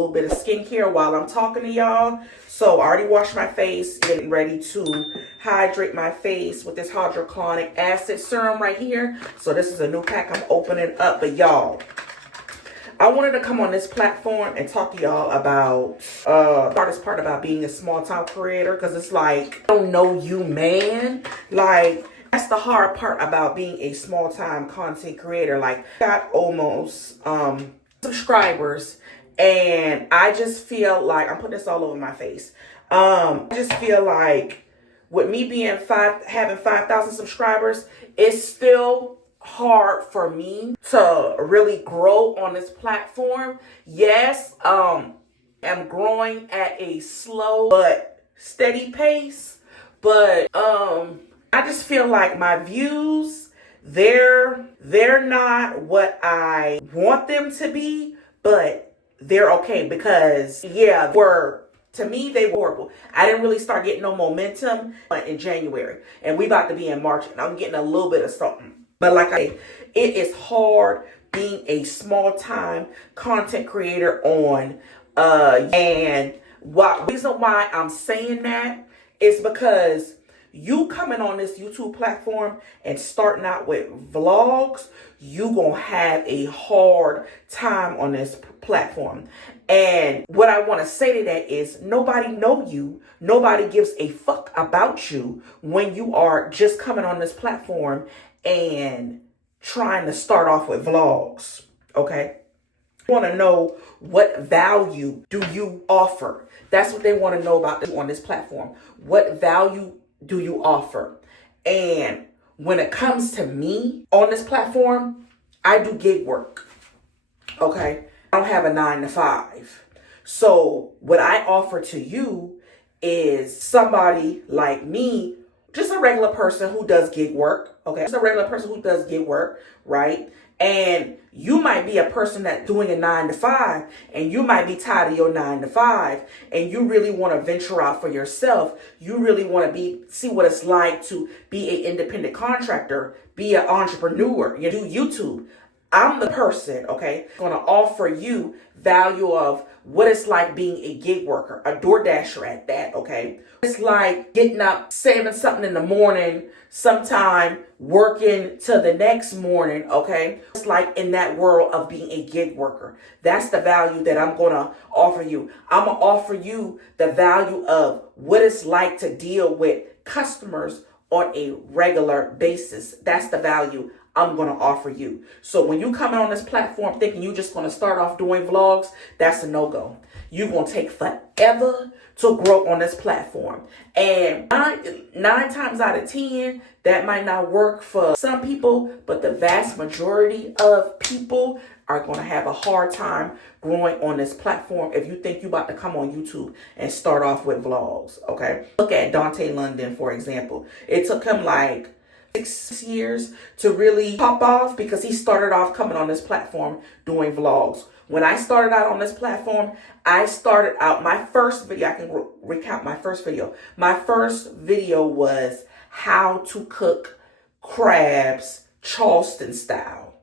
little bit of skincare while I'm talking to y'all. So I already washed my face, getting ready to hydrate my face with this hyaluronic acid serum right here. So this is a new pack I'm opening up. But y'all, I wanted to come on this platform and talk to y'all about the hardest part about being a small time creator, because it's like, I don't know you, man. Like, that's the hard part about being a small time content creator. Like, got almost subscribers, and I just feel like I'm putting this all over my face. I just feel like with me being having 5,000 subscribers, it's still hard for me to really grow on this platform. Yes, I'm growing at a slow but steady pace, but I just feel like my views, they're not what I want them to be, but they're okay, because yeah, to me, they were horrible. I didn't really start getting no momentum in January, and we about to be in March, and I'm getting a little bit of something. But like it is hard being a small time content creator on and reason why I'm saying that is because you coming on this YouTube platform and starting out with vlogs, you gonna have a hard time on this platform. And what I want to say to that is, nobody know you. Nobody gives a fuck about you when you are just coming on this platform and trying to start off with vlogs. Okay? They want to know, what value do you offer? That's what they want to know about on this platform. What value do you offer? And when it comes to me on this platform, I do gig work. Okay? I don't have a 9 to 5. So what I offer to you is somebody like me, just a regular person who does gig work. Okay? Just a regular person who does gig work, right? And you might be a person that's doing a 9 to 5, and you might be tired of your 9 to 5, and you really want to venture out for yourself. You really want to see what it's like to be an independent contractor, be an entrepreneur, you do YouTube. I'm the person, okay, going to offer you value of what it's like being a gig worker, a DoorDasher at that, okay? It's like getting up, saving something in the morning, sometime working till the next morning, okay? It's like in that world of being a gig worker. That's the value that I'm going to offer you. I'm going to offer you the value of what it's like to deal with customers on a regular basis. That's the value I'm going to offer you. So when you come on this platform thinking you're just going to start off doing vlogs, that's a no-go. You're going to take forever to grow on this platform. And nine times out of 10, that might not work for some people, but the vast majority of people are going to have a hard time growing on this platform if you think you're about to come on YouTube and start off with vlogs, okay? Look at Dante London, for example. It took him like 6 years to really pop off because he started off coming on this platform doing vlogs. When I started out on this platform, I started out, my first video, I can recount my first video. My first video was how to cook crabs Charleston style.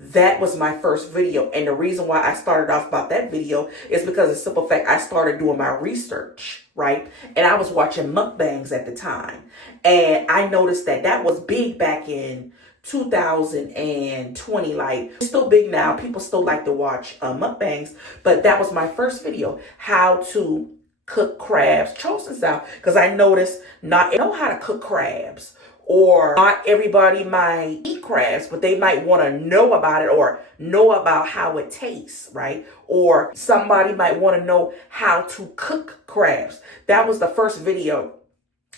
That was my first video. And the reason why I started off about that video is because of the simple fact I started doing my research, right? And I was watching mukbangs at the time. And I noticed that that was big back in 2020. Like, it's still big now. People still like to watch mukbangs. But that was my first video, how to cook crabs Charleston style. Because I noticed not know how to cook crabs. Or not everybody might eat crabs, but they might want to know about it or know about how it tastes, right? Or somebody might want to know how to cook crabs. That was the first video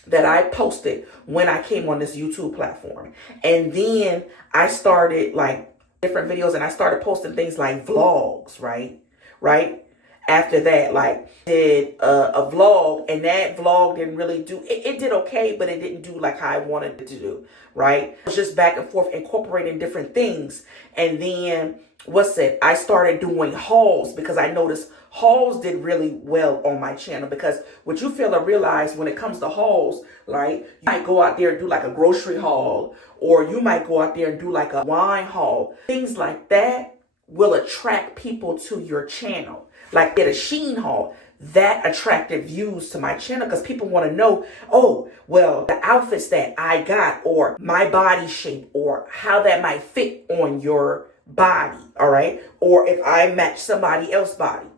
that I posted when I came on this YouTube platform. And then I started like different videos, and I started posting things like vlogs, right? After that, like, did a vlog, and that vlog didn't really do, it did okay, but it didn't do like how I wanted it to do, right? It was just back and forth, incorporating different things. And then, I started doing hauls, because I noticed hauls did really well on my channel. Because what you fail to realize when it comes to hauls, right? You might go out there and do like a grocery haul, or you might go out there and do like a wine haul. Things like that will attract people to your channel. like get a Shein haul. That attracted views to my channel because people want to know, oh, well, the outfits that I got, or my body shape, or how that might fit on your body, all right? Or if I match somebody else's body.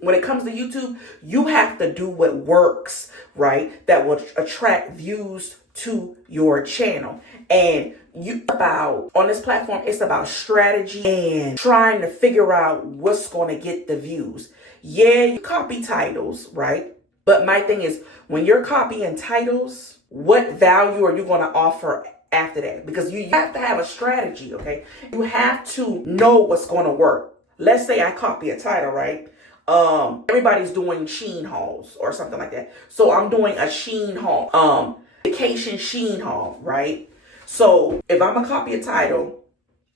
When it comes to YouTube, you have to do what works, right? That will attract views to your channel. And on this platform, it's about strategy and trying to figure out what's going to get the views. Yeah, you copy titles, right? But my thing is, when you're copying titles, what value are you going to offer after that? Because you have to have a strategy, okay? You have to know what's going to work. Let's say I copy a title, right? Everybody's doing Shein hauls or something like that. So I'm doing a Shein haul, vacation Shein haul, right? So if I'm gonna copy a title,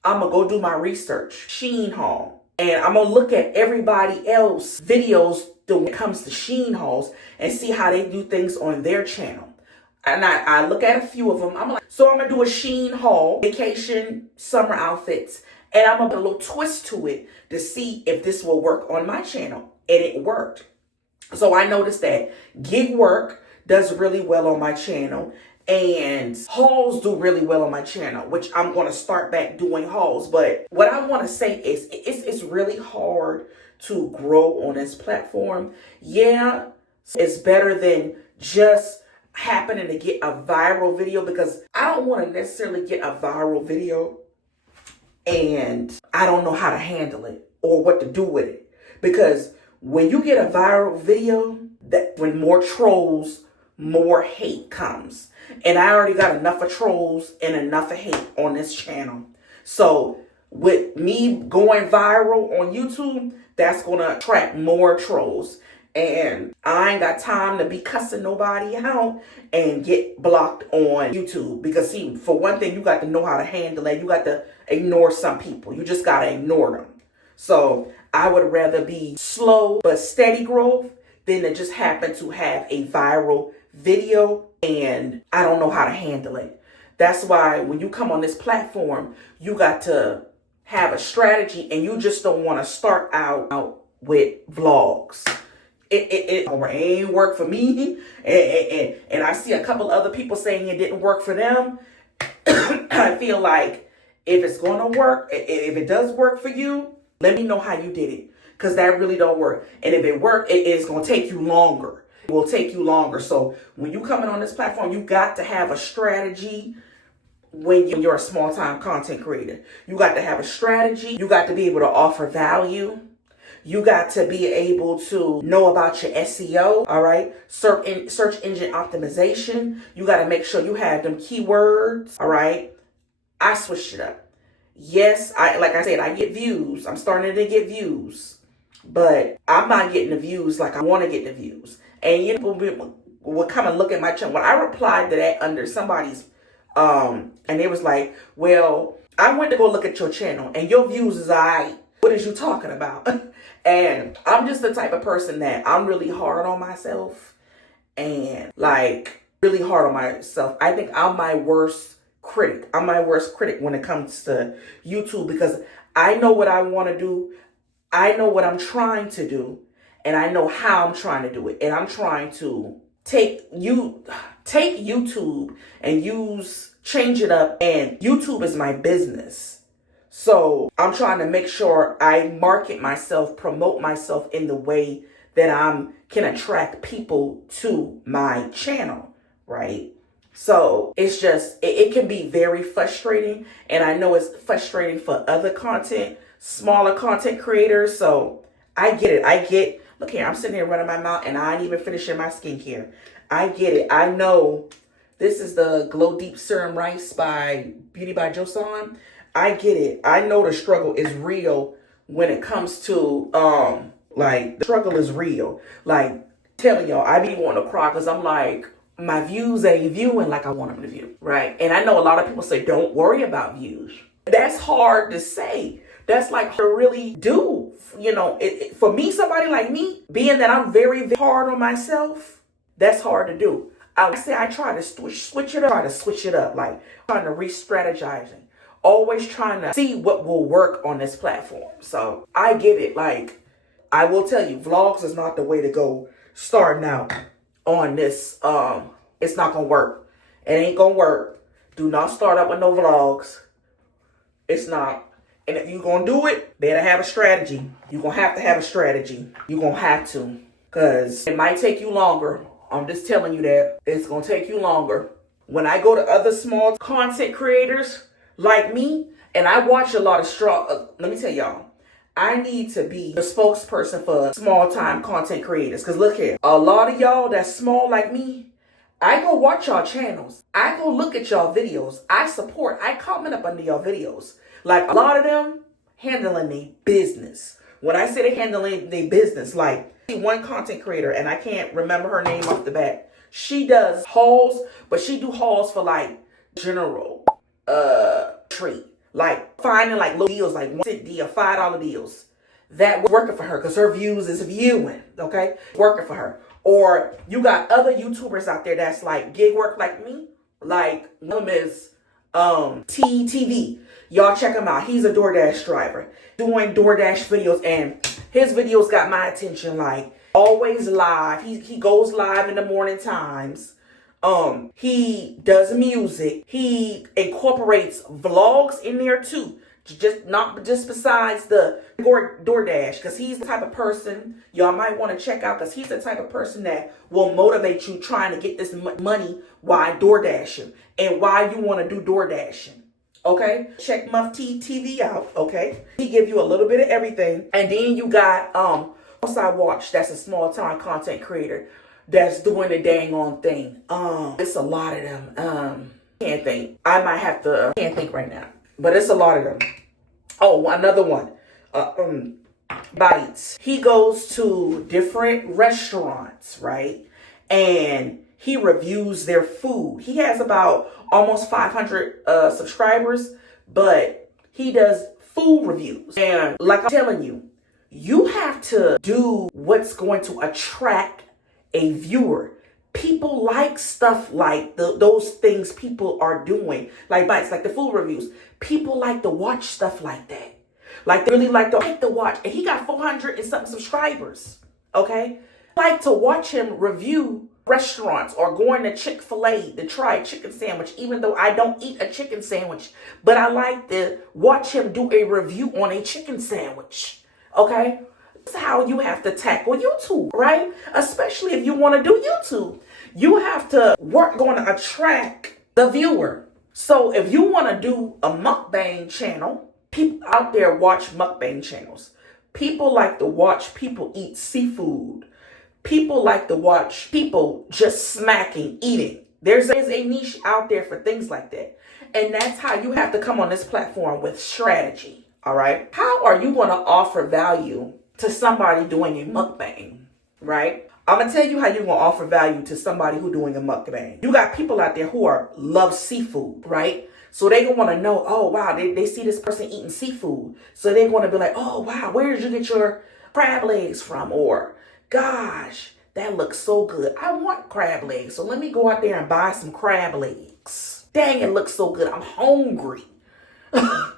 I'm gonna go do my research, Shein haul. And I'm gonna look at everybody else videos when it comes to Shein hauls and see how they do things on their channel. And I look at a few of them. I'm gonna do a Shein haul, vacation summer outfits. And I'm gonna put a little twist to it to see if this will work on my channel. And it worked. So I noticed that gig work does really well on my channel. And hauls do really well on my channel, which I'm going to start back doing hauls. But what I want to say is it's really hard to grow on this platform. Yeah, it's better than just happening to get a viral video, because I don't want to necessarily get a viral video and I don't know how to handle it or what to do with it. Because when you get a viral video, when more trolls, more hate comes. And I already got enough of trolls and enough of hate on this channel. So with me going viral on YouTube, that's going to attract more trolls. And I ain't got time to be cussing nobody out and get blocked on YouTube. Because see, for one thing, you got to know how to handle it. You got to ignore some people. You just got to ignore them. So I would rather be slow but steady growth than to just happen to have a viral video and I don't know how to handle it. That's why when you come on this platform, you got to have a strategy, and you just don't want to start out with vlogs. It ain't work for me, and I see a couple other people saying it didn't work for them. I feel like if it's going to work, if it does work for you, let me know how you did it, because that really don't work. And if it worked, it's going to take you longer. It will take you longer. So when you coming on this platform, you got to have a strategy. When you're a small-time content creator, you got to have a strategy. You got to be able to offer value. You got to be able to know about your SEO, all right? Search engine optimization. You got to make sure you have them keywords, all right? I switched it up. Yes, like I said, I get views. I'm starting to get views, but I'm not getting the views like I want to get the views. And you know, will come and look at my channel. When I replied to that under somebody's, and they was like, well, I went to go look at your channel and your views is what is you talking about? And I'm just the type of person that I'm really hard on myself, and like really hard on myself. I think I'm my worst critic. I'm my worst critic when it comes to YouTube, because I know what I want to do. I know what I'm trying to do, and I know how I'm trying to do it. And I'm trying to take YouTube and change it up. And YouTube is my business. So I'm trying to make sure I market myself, promote myself in the way that I can attract people to my channel, right? So it's just, it can be very frustrating. And I know it's frustrating for other smaller content creators. So I get it. Look here, I'm sitting here running my mouth and I ain't even finishing my skincare. I get it. I know this is the Glow Deep Serum Rice by Beauty by Joseon. I get it. I know the struggle is real when it comes to, the struggle is real. Like, telling y'all, I be wanting to cry because I'm like, my views ain't viewing like I want them to view, right? And I know a lot of people say, don't worry about views. That's hard to say. That's like to really do. You know, for me, somebody like me, being that I'm very, very hard on myself, that's hard to do. I try to switch it up, like trying to re-strategizing. Always trying to see what will work on this platform. So I get it. Like, I will tell you, vlogs is not the way to go starting out on this. It's not going to work. It ain't going to work. Do not start up with no vlogs. It's not. And if you're going to do it, better have a strategy. You're going to have a strategy. You're going to have to. Because it might take you longer. I'm just telling you that. It's going to take you longer. When I go to other small content creators like me, and I watch a lot of strong, let me tell y'all, I need to be the spokesperson for small time content creators. Because look here, a lot of y'all that's small like me, I go watch y'all channels. I go look at y'all videos. I support, I comment up under y'all videos. Like a lot of them handling their business. When I say they handling their business, like one content creator, and I can't remember her name off the bat. She does hauls, but she do hauls for like general treat. Like finding like little deals, like 1 cent deal, $5 deals. That working for her because her views is viewing, okay? Working for her. Or you got other YouTubers out there that's like gig work like me. Like one of them is TTV. Y'all check him out. He's a DoorDash driver doing DoorDash videos, and his videos got my attention. Like always live. He goes live in the morning times. He does music. He incorporates vlogs in there too. Not just besides the DoorDash, because he's the type of person y'all might want to check out, because he's the type of person that will motivate you trying to get this money while DoorDashing and why you want to do DoorDashing. Okay, check Muff TV out. Okay, he give you a little bit of everything, and then you got I watch, that's a small time content creator that's doing the dang on thing. It's a lot of them. Can't think. I might have to. Can't think right now, but it's a lot of them. Oh, another one. Bites. He goes to different restaurants, right, and he reviews their food. He has about almost 500 subscribers, but he does food reviews. And like I'm telling you, you have to do what's going to attract a viewer. People like stuff like those things people are doing, like bites, like the food reviews. People like to watch stuff like that. Like they really like to watch. And he got 400 and something subscribers. Okay, like to watch him review restaurants or going to Chick-fil-A to try a chicken sandwich, even though I don't eat a chicken sandwich, but I like to watch him do a review on a chicken sandwich. Okay, that's how you have to tackle YouTube, right? Especially if you want to do YouTube, you have to work on to attract the viewer. So if you want to do a mukbang channel, people out there watch mukbang channels. People like to watch people eat seafood. People like to watch people just smacking, eating. There's a niche out there for things like that. And that's how you have to come on this platform with strategy. All right. How are you going to offer value to somebody doing a mukbang? Right. I'm going to tell you how you're going to offer value to somebody who's doing a mukbang. You got people out there who love seafood. Right. So they're going to want to know, oh, wow, they see this person eating seafood. So they're going to be like, oh, wow, where did you get your crab legs from? Or, gosh, that looks so good. I want crab legs. So let me go out there and buy some crab legs. Dang, it looks so good. I'm hungry.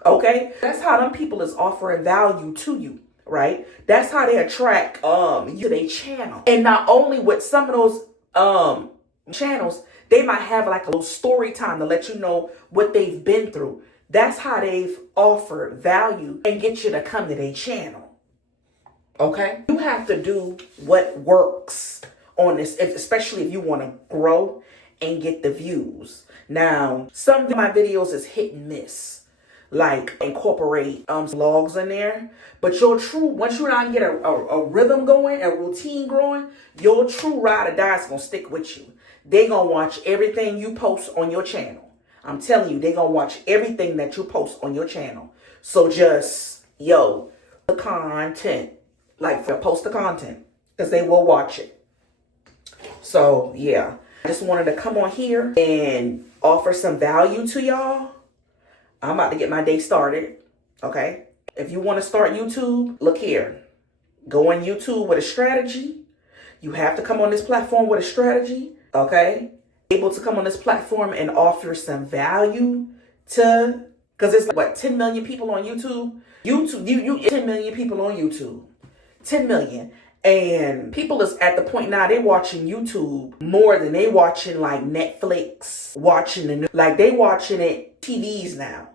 Okay? That's how them people is offering value to you, right? That's how they attract you to their channel. And not only with some of those channels, they might have like a little story time to let you know what they've been through. That's how they've offered value and get you to come to their channel. Okay? You have to do what works on this, especially if you want to grow and get the views. Now, some of my videos is hit and miss. Like incorporate vlogs in there. But once you not get a rhythm going, a routine growing, your true ride or die is going to stick with you. They going to watch everything you post on your channel. I'm telling you, they going to watch everything that you post on your channel. So just, the content. Like, post the content. Because they will watch it. So, yeah. I just wanted to come on here and offer some value to y'all. I'm about to get my day started. Okay? If you want to start YouTube, look here. Go on YouTube with a strategy. You have to come on this platform with a strategy. Okay, able to come on this platform and offer some value to, because it's like, what, 10 million people on YouTube? You 10 million people on YouTube. 10 million. And people is at the point now, they watching YouTube more than they watching like Netflix, watching like they watching it TVs now.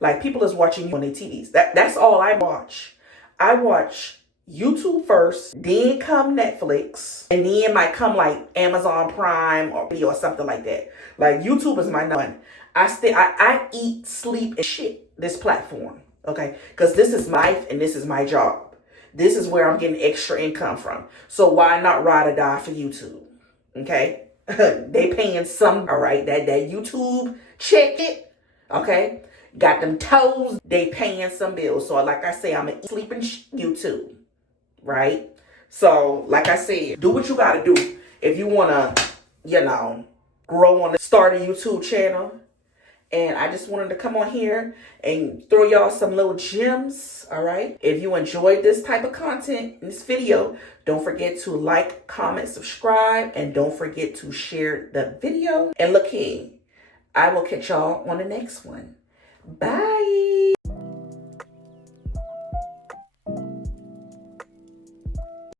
Like people is watching you on their TVs. That's all I watch. I watch YouTube first, then come Netflix, and then might come like Amazon Prime or something like that. Like YouTube is my number one. I eat, sleep, and shit this platform. Okay, because this is my life and this is my job. This is where I'm getting extra income from. So why not ride or die for YouTube? Okay, they paying some. All right, that YouTube check it. Okay, got them toes. They paying some bills. So like I say, I'm a sleeping YouTube. Right? So, like I said, do what you gotta do if you wanna, grow on start a YouTube channel. And I just wanted to come on here and throw y'all some little gems, all right? If you enjoyed this type of content in this video, don't forget to like, comment, subscribe, and don't forget to share the video. And look here, I will catch y'all on the next one. Bye.